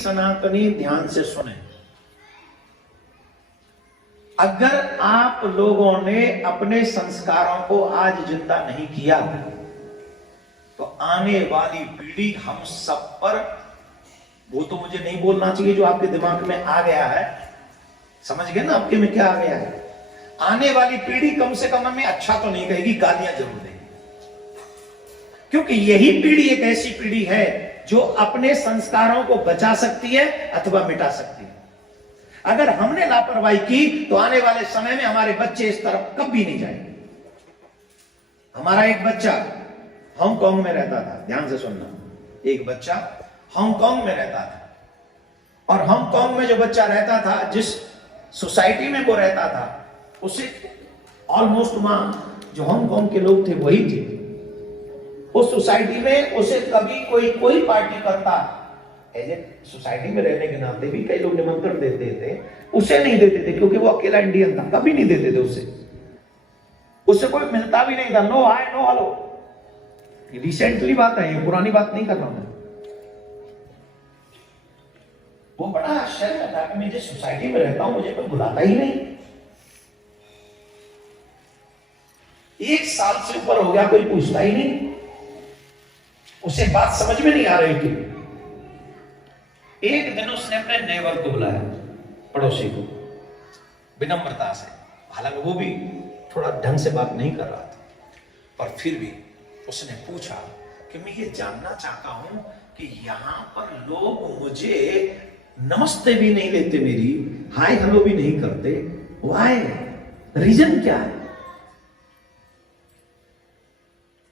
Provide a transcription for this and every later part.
सनातनी ध्यान से सुने, अगर आप लोगों ने अपने संस्कारों को आज जिंदा नहीं किया तो आने वाली पीढ़ी हम सब पर, वो तो मुझे नहीं बोलना चाहिए जो आपके दिमाग में आ गया है, समझ गए ना आपके में क्या आ गया है। आने वाली पीढ़ी कम से कम हमें अच्छा तो नहीं कहेगी, गालियां जरूर देगी, क्योंकि यही पीढ़ी एक ऐसी पीढ़ी है जो अपने संस्कारों को बचा सकती है अथवा मिटा सकती है। अगर हमने लापरवाही की तो आने वाले समय में हमारे बच्चे इस तरफ कभी नहीं जाएंगे। हमारा एक बच्चा हांगकांग में रहता था, ध्यान से सुनना, एक बच्चा हांगकांग में रहता था, और हांगकांग में जो बच्चा रहता था, जिस सोसाइटी में वो रहता था, उसे ऑलमोस्ट वहां जो हांगकांग के लोग थे वही थे। उस सोसाइटी में उसे कभी कोई पार्टी करता, सोसाइटी में रहने के नाते भी कई लोग निमंत्रण देते थे, उसे नहीं देते थे क्योंकि वो अकेला इंडियन था, कभी नहीं देते थे उससे कोई मिलता भी नहीं था। No hi no hello, recently बात है, ये पुरानी बात नहीं कर रहा हूं। वो बड़ा आश्चर्य था कि मैं जिस सोसाइटी में रहता हूं मुझे कोई बुलाता ही नहीं। एक साल से ऊपर हो गया, कोई पूछता ही नहीं, उसे बात समझ में नहीं आ रही थी। एक दिन उसने अपने नेबर को बुलाया, पड़ोसी को, विनम्रता से, हालांकि वो भी थोड़ा ढंग से बात नहीं कर रहा था, पर फिर भी उसने पूछा कि मैं ये जानना चाहता हूं कि यहां पर लोग मुझे नमस्ते भी नहीं देते, मेरी हाय हेलो भी नहीं करते, व्हाई, रीजन क्या है?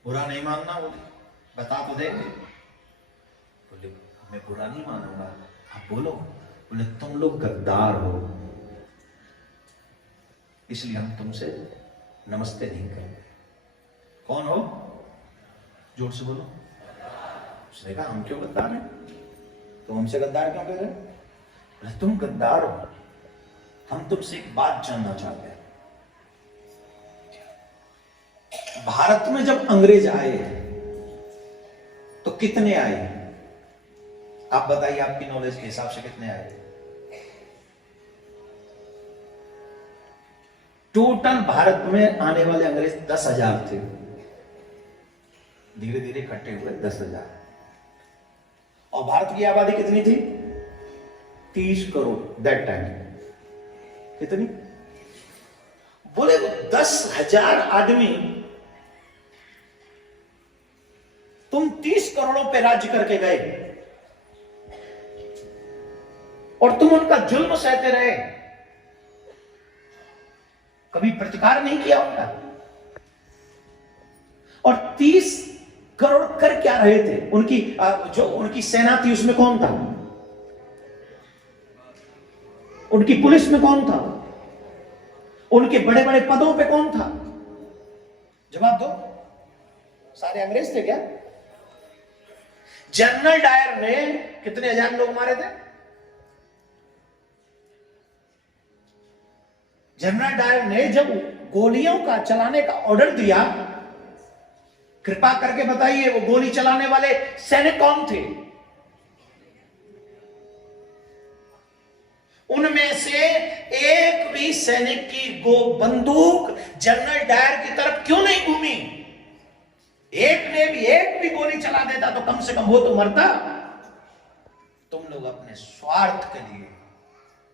बुरा नहीं मानना, बोले बता तो देंगे। बोले मैं बुरा नहीं मानूंगा, आप बोलो। बोले तुम लोग गद्दार हो, इसलिए हम तुमसे नमस्ते नहीं करेंगे। कौन हो? जोर से बोलो। उसने कहा हम क्यों गद्दार हैं, तुम हमसे गद्दार क्यों कह रहे हो? बोले तुम गद्दार हो, हम तुमसे एक बात जानना चाहते हैं। भारत में जब अंग्रेज आए तो कितने आए? आप बताइए, आपकी नॉलेज के हिसाब से कितने आए? टोटल भारत में आने वाले अंग्रेज 10,000 थे, धीरे धीरे इकट्ठे हुए 10,000। और भारत की आबादी कितनी थी? 30 करोड़ दैट टाइम। कितनी? बोले 10,000 आदमी, तुम 30 करोड़ों पे राज्य करके गए और तुम उनका जुल्म सहते रहे, कभी प्रतिकार नहीं किया उनका। और 30 करोड़ कर क्या रहे थे? उनकी जो उनकी सेना थी उसमें कौन था? उनकी पुलिस में कौन था? उनके बड़े बड़े पदों पे कौन था? जवाब दो। सारे अंग्रेज थे क्या? जनरल डायर ने कितने हजार लोग मारे थे? जनरल डायर ने जब गोलियों का चलाने का ऑर्डर दिया, कृपा करके बताइए वो गोली चलाने वाले सैनिक कौन थे? उनमें से एक भी सैनिक की बंदूक जनरल डायर की तरफ क्यों नहीं घूमी? एक भी गोली चला देता तो कम से कम वो तो मरता। तुम लोग अपने स्वार्थ के लिए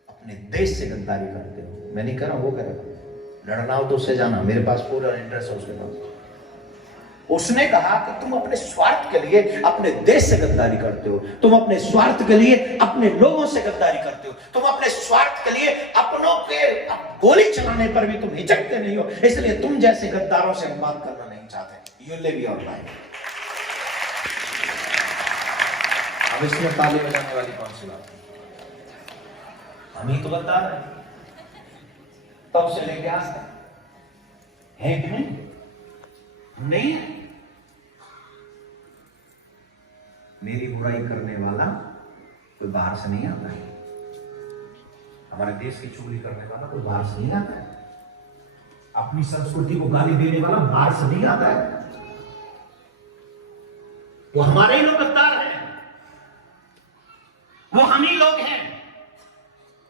अपने देश से गद्दारी करते हो। मैं नहीं कर रहा, वो कर रहा। लड़ना हो तो उससे जाना, मेरे पास पूरा इंटरेस्ट है उसके पास। उसने कहा कि तुम अपने स्वार्थ के लिए अपने देश से गद्दारी करते हो, तुम अपने स्वार्थ के लिए अपने लोगों से गद्दारी करते हो, तुम अपने स्वार्थ के लिए अपनों के गोली चलाने पर भी तुम हिचकते नहीं हो, इसलिए तुम जैसे गद्दारों से हम बात करना नहीं चाहते। You live your life। अब इसमें ताली बजाने वाली कौन सी बात है? हम ही तो गद्दार हैं, तब से लेके आज तक, है कि नहीं? नहीं, मेरी बुराई करने वाला कोई बाहर से नहीं आता है, हमारे देश की चुगली करने वाला कोई बाहर से नहीं आता है, अपनी संस्कृति को गाली देने वाला बाहर से नहीं आता है, वो हमारे ही लोग गद्दार हैं, वो हम ही लोग हैं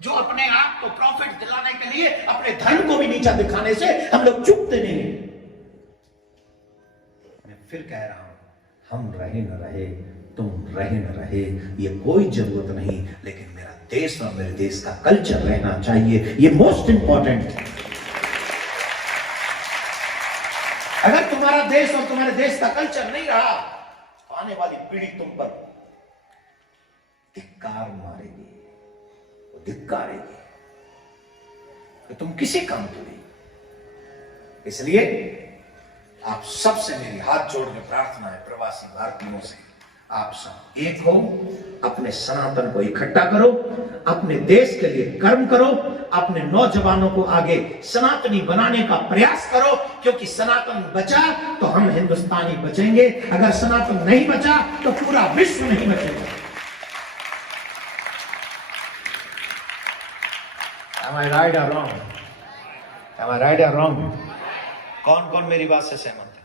जो अपने आप को प्रॉफिट दिलाने के लिए अपने धन को भी नीचा दिखाने से हम लोग चुपते नहीं। मैं फिर कह रहा हूं, हम रहे न रहे, तुम रहे न रहे, ये कोई जरूरत नहीं, लेकिन मेरा देश और मेरे देश का कल्चर रहना चाहिए, ये मोस्ट इंपॉर्टेंट है। अगर तुम्हारा देश और तुम्हारे देश का कल्चर नहीं रहा तो आने वाली पीढ़ी तुम पर धिक्कार मारेगी, धिक्कारेगी कि तुम किसी काम के नहीं। इसलिए आप सबसे मेरी हाथ जोड़ के प्रार्थना है, प्रवासी भारतीयों से, आप सब एक हो, अपने सनातन को इकट्ठा करो, अपने देश के लिए कर्म करो, अपने नौजवानों को आगे सनातनी बनाने का प्रयास करो, क्योंकि सनातन बचा तो हम हिंदुस्तानी बचेंगे, अगर सनातन नहीं बचा तो पूरा विश्व नहीं बचेगा। Am I right or wrong? Am I right or wrong? कौन कौन मेरी बात से सहमत है?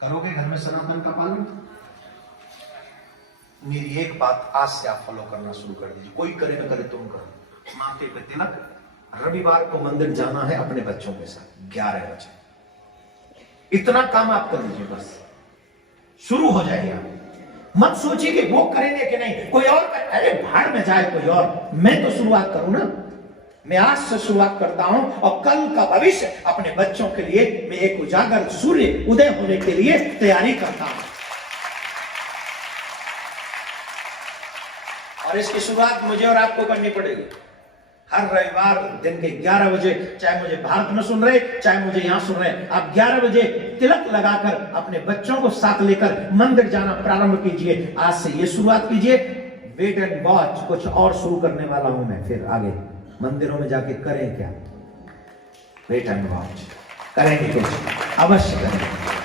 करोगे घर में सनातन का पालन? मेरी एक बात आज से आप फॉलो करना शुरू कर दीजिए, कोई करे ना करे तुम करो। माथे पे तिलक, रविवार को मंदिर जाना है अपने बच्चों के साथ 11 बजे, इतना काम आप कर लीजिए, बस शुरू हो जाएगा। मत सोचिए कि वो करेंगे कि नहीं, कोई और अरे भाड़ में जाए कोई और, मैं तो शुरुआत करूं ना। मैं आज से शुरुआत करता हूं और कल का भविष्य अपने बच्चों के लिए मैं एक उजागर सूर्य उदय होने के लिए तैयारी करता हूं। और इसकी शुरुआत मुझे और आपको करनी पड़ेगी। हर रविवार दिन के 11 बजे, चाहे मुझे भारत में सुन रहे, चाहे मुझे यहां सुन रहे, आप 11 बजे तिलक लगाकर अपने बच्चों को साथ लेकर मंदिर जाना प्रारंभ कीजिए। आज से ये शुरुआत कीजिए। वेट एंड वॉच, कुछ और शुरू करने वाला हूं मैं फिर आगे। मंदिरों में जाके करें क्या? वेट एंड वॉच करेंगे, कुछ अवश्य करेंगे।